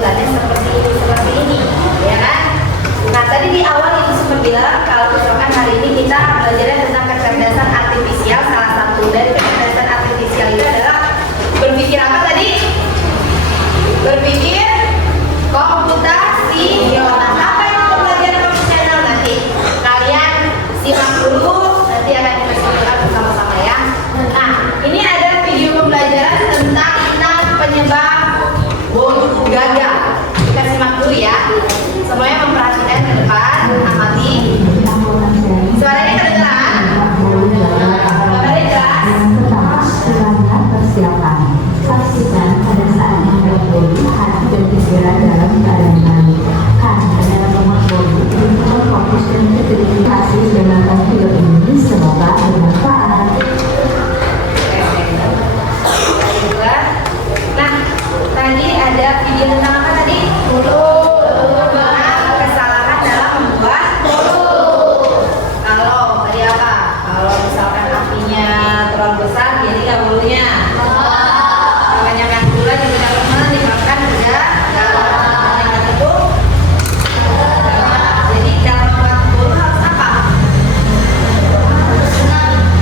urutannya seperti ini, ya kan? Nah, tadi di awal itu sempat bilang kalau misalkan hari ini kita belajar tentang kecerdasan artifisial. Salah satu dari kecerdasan artifisial itu adalah berpikir apa tadi? Berpikir komputasional. Apa itu pembelajaran komputasional nanti? Kalian simak dulu, nanti akan kita simak bersama-sama ya. Nah, ini ada video pembelajaran tentang inang penyebab bom gagal. Kita simak dulu ya. Semuanya memperhatikan ke depan, amati. Suaranya kedengeran? Gambarnya jelas? Persiapan. Pastikan pada saat membuat bodi hati dan pikiran dalam keadaan baik. Karena dalam membuat bodi, kita fokus dan identifikasi dengan video ini. Semoga bermanfaat. Nah, tadi ada video tentang apa tadi? Kesalahan dalam membuat kalau tadi apa? Kalau misalkan apinya terlalu besar, jadi nggak bulunya. Banyak gula juga teman-teman dimakan juga. Jangan tepung. Jadi cara membuat bulu harus apa?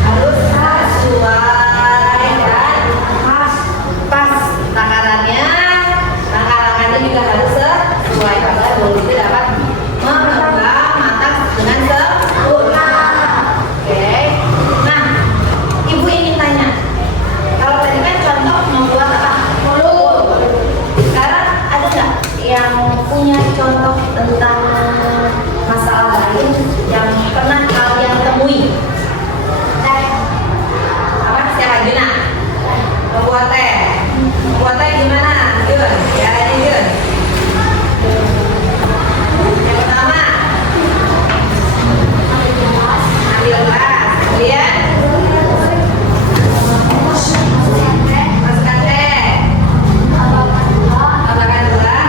Harus sesuai dan pas takarannya. Takarannya juga harus sesuai agar bulu itu dapat mengembang matang dengan sempurna. Oke. Nah, ibu ingin tanya. Kalau tadi kan contoh membuat apa? Bulu. Sekarang ada nggak yang punya contoh tentang masalah lain yang pernah kalian temui? Apa? Siapa Juna? Membuat teh. Membuat teh gimana? Jun, ya aja Jun. Yang pertama, ambil gelas, kemudian masukkan teh, tambahkan gula,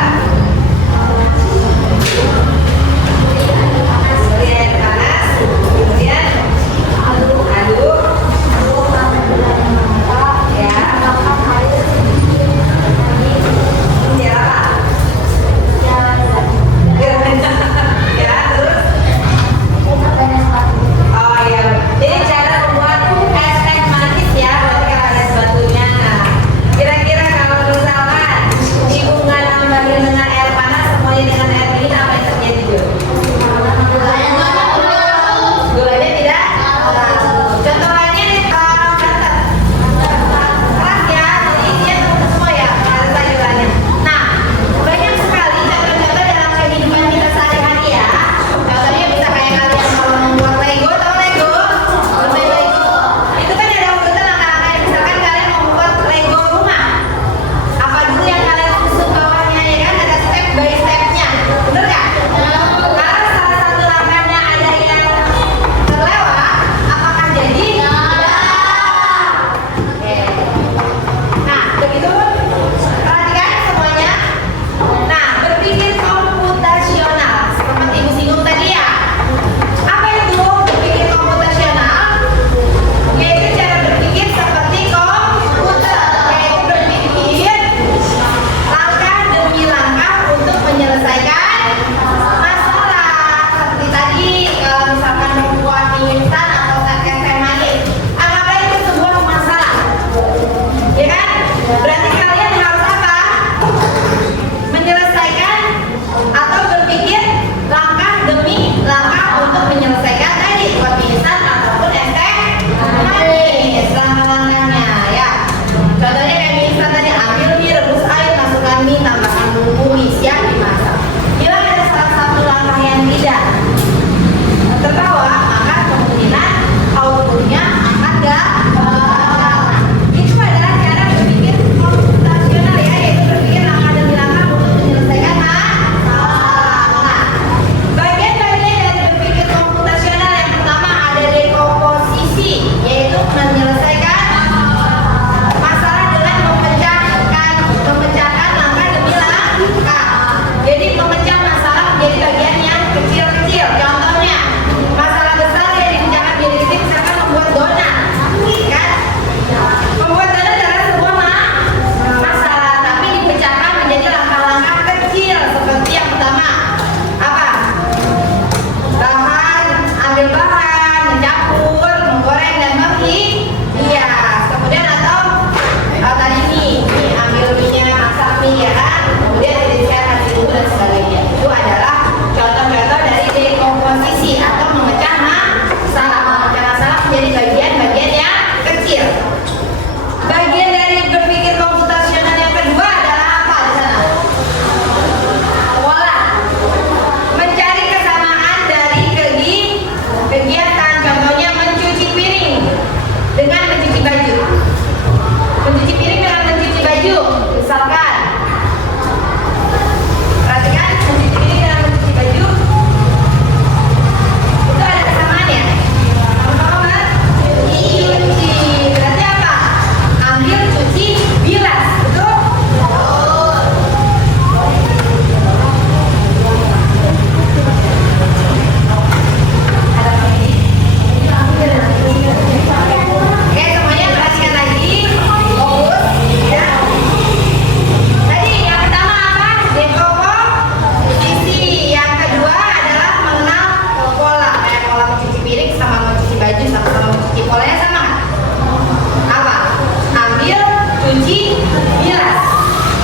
cuci bilas.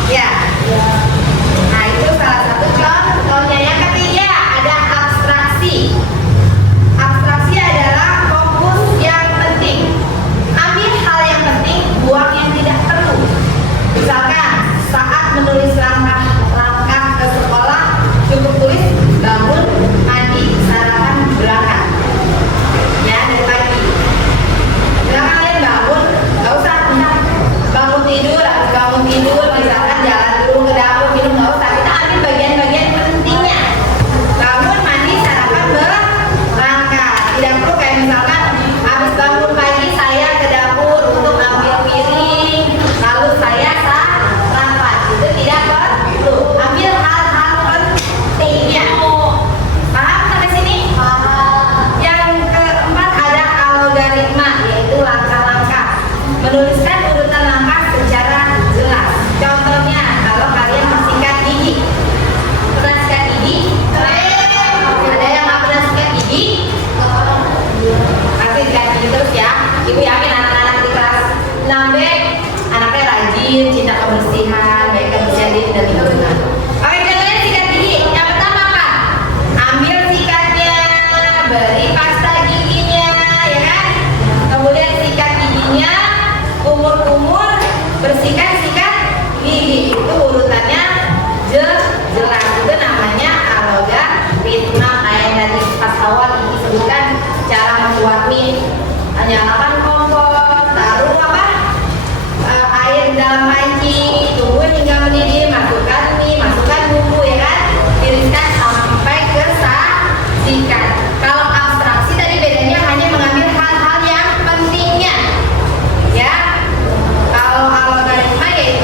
Ya. Nah, itu salah satu contohnya. Yang ketiga ada abstraksi. Abstraksi adalah fokus yang penting. Ambil hal yang penting, buang yang tidak perlu. Misalkan saat menulis langkah ke sekolah, cukup tulis bangun, mandi, sarapan, berangkat. Ya, dari pagi. Misalkan kalian bangun, nggak usah bangun tidur, habis bangun tidur, misalkan jalan dulu ke dapur, minum, nggak usah. Kita ambil bagian-bagian pentingnya. Bangun, mandi, sarapan, berangkat. Tidak perlu kayak misalkan habis bangun pagi saya ke dapur untuk ambil piring, lalu saya sarapan. Itu tidak perlu. Ambil hal-hal pentingnya. Paham sampai sini? Yang keempat ada algoritma, yaitu langkah-langkah. Menuliskan urutan langkah secara jelas. Contohnya, kalau kalian mensikat gigi. Pernah sikat gigi? Ada yang nggak pernah sikat gigi? Pasti sikat gigi terus ya. Ibu yakin anak-anak di kelas 6B anaknya rajin, cinta kebersihan, baik kebersihan diri dan lingkungan. Oke, kalian sikat gigi. Yang pertama apa? Ambil sikatnya, beri pasta giginya, ya kan? Kemudian sikat giginya, kumur-kumur, bersihkan sikat gigi. Itu urutannya jelas. Itu namanya algoritma. Kayak yang tadi pas awal ini sebutkan cara membuat mie. Nyalakan kompor, taruh air dalam panci, tunggu hingga mendidih, masukkan mie, masukkan bumbu, ya kan? Tiriskan sampai ke sikat. Kalau abstraksi tadi bedanya hanya mengambil hal-hal yang pentingnya, ya. Kalau algoritma yaitu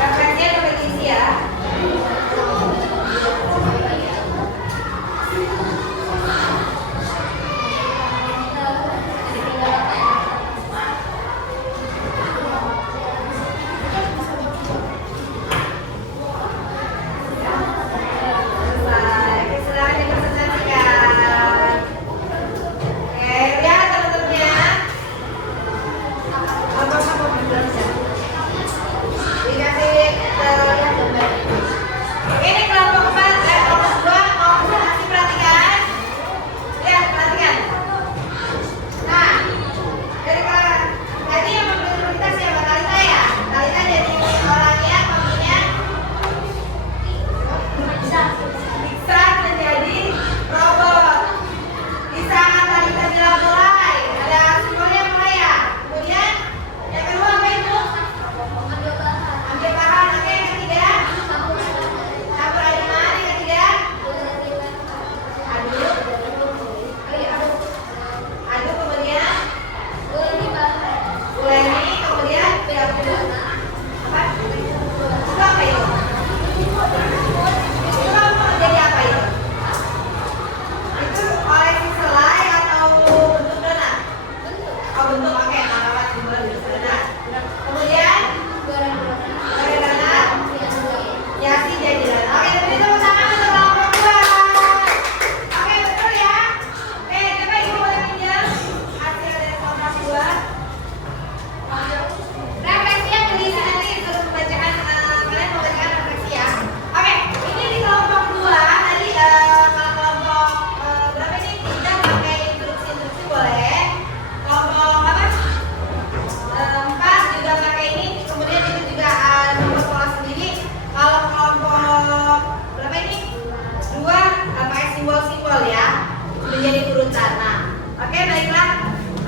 Referensinya pakai isi ya. Selesai. Silakan dipresentasikan. Oke, lihat teman-temannya. Apa-apa bilang ya? Dikasih lihat gambar. Ini kelompok 4, kelompok 2 mau presentasi, perhatikan. Lihat, perhatikan. Nah, dari tadi yang membantu kita siapa? Talita ya? Talita jadi orangnya pembunuhnya Iksan menjadi robot. Di saat Talita bilang mulai, ada simbolnya mulai ya. Kemudian yang kedua apa itu? Ambil bahan. Oke, yang ketiga campur adonan. Yang ketiga aduk. Aduk kemudian uleni, kemudian apa? Itu apa itu? Itu kamu jadi apa itu? Itu olesi selai atau bentuk donat? Oh, bentuk, oke, lewat dibuat donat. Kemudian goreng donat, hiasi jadi donat. Oke, jadi tepuk tangan untuk kelompok 2. Oke, betul ya. Oke, coba ibu boleh pinjam hasil dari kelompok 2. Refleksinya tulis nanti terus membacakan, kalian membacakan refleksi ya. Oke, ini di kelompok 2 tadi kalau kelompok berapa ini tidak pakai instruksi boleh. Kelompok apa? 4 juga pakai ini, kemudian itu juga nomor sekolah sendiri. Kalau kelompok berapa ini? 2 pakai simbol-simbol ya, menjadi urutan. Nah, oke, baiklah.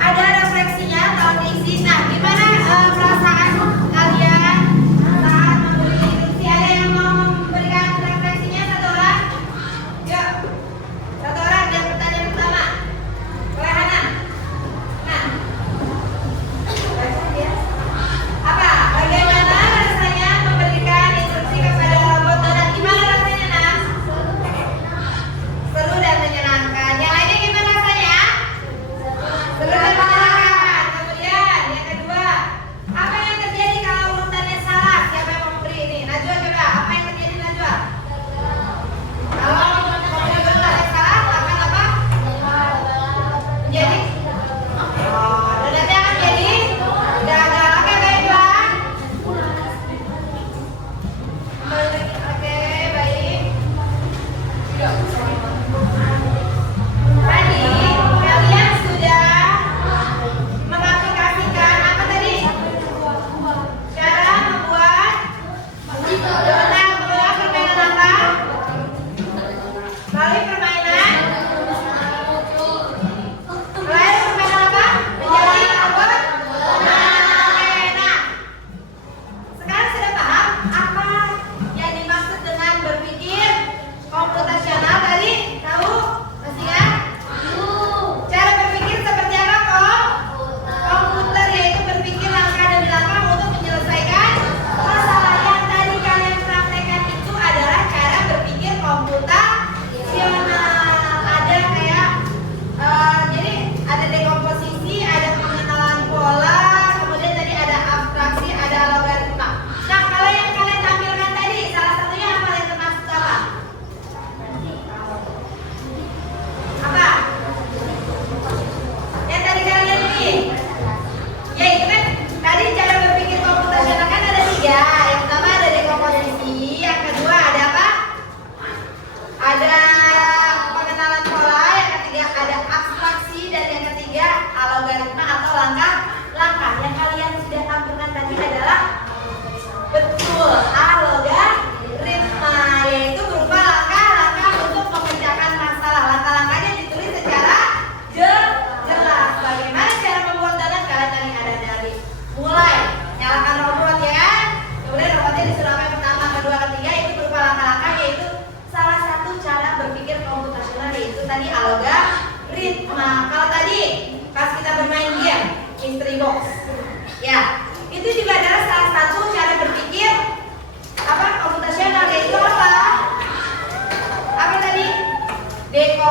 Ada refleksinya, tahun diisi. Nah, gimana perasaan kalian saat memberi instruksi? Ada yang mau memberikan refleksinya? Satu orang? Yuk, satu orang yang pertanyaan pertama. Boleh Hana? Nah, baca dia. Apa? Bagaimana rasanya memberikan instruksi kepada robot donat? Gimana rasanya, Nas? Seru dan menyenangkan. Yang lainnya gimana rasanya? Seru dan menyenangkan. Kemudian yang kedua.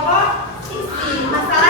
pokok sisi masalah